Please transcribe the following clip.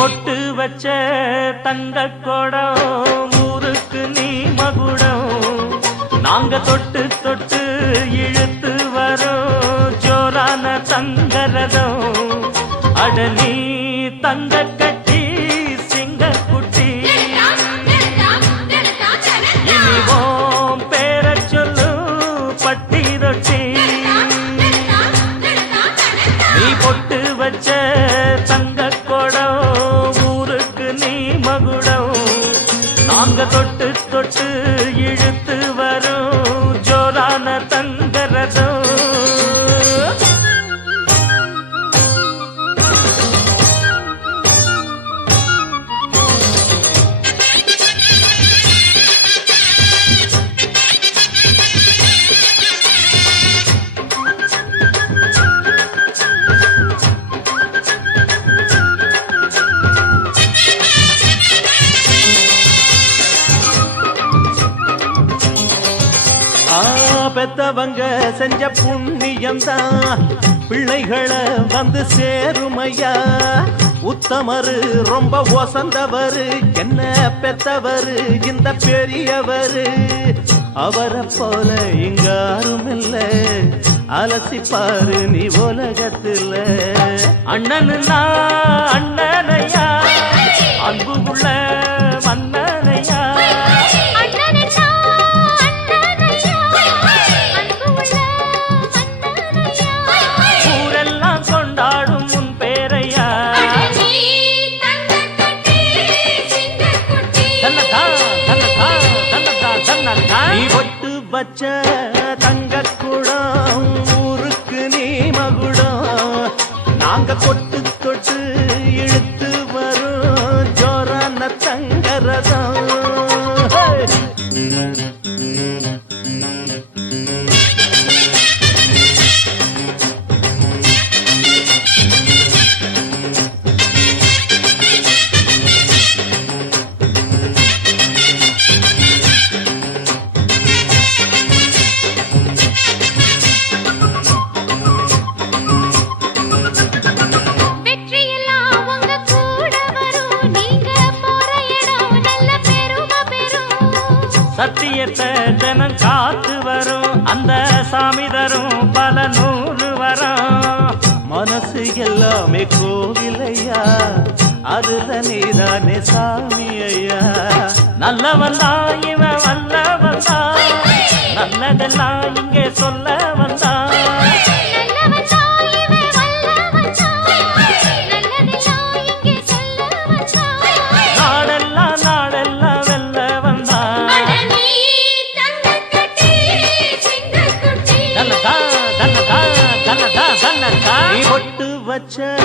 பொட்டு வச்ச தங்க குடம் ஊருக்கு நீ மகுடம் நாங்க தொட்டு தொட்டு இழுத்து வரோம் ஜோரான தங்கரதம் அட நீ தங்க கட்டி சிங்க குட்டி இனிவோம் பேர சொல்லு பட்டி ரொட்டி நீ பொட்டு வச்ச தங்க நாங்க தொட்டு தொட்டு இழுத்து வரும் ஜோரான தங்கரதம் பெத்தவங்க செஞ்ச புண்ணியம்தான் பிள்ளைகளை வந்து சேருமையா உத்தமரு ரொம்ப ஒசந்தவரு என்ன பெத்தவரு இந்த பெரியவரு அவரை போல இங்க யாரும் இல்ல அலசிப்பாரு நீ உலகத்துல அண்ணனுன்னா அண்ணனையா அன்பு உள்ள மன்னனையா வச்ச தங்க குடம் ஊருக்கு நீ மகுடம் நாங்க தொட்டு தொட்டு இழுத்து வரும் ஜோரான தங்கரதம் சத்தியத்தை தினம் காத்து வரும் அந்த சாமி தரும் பல நூறு வரும் மனசு எல்லாமே கோவிலையா அதுல நீதானே சாமி ஐயா நல்லவன் தான் இவன் வல்லவன் தான் நல்லதெல்லாம் இங்கே சொல்ல வந்தான் பொட்டு வச்ச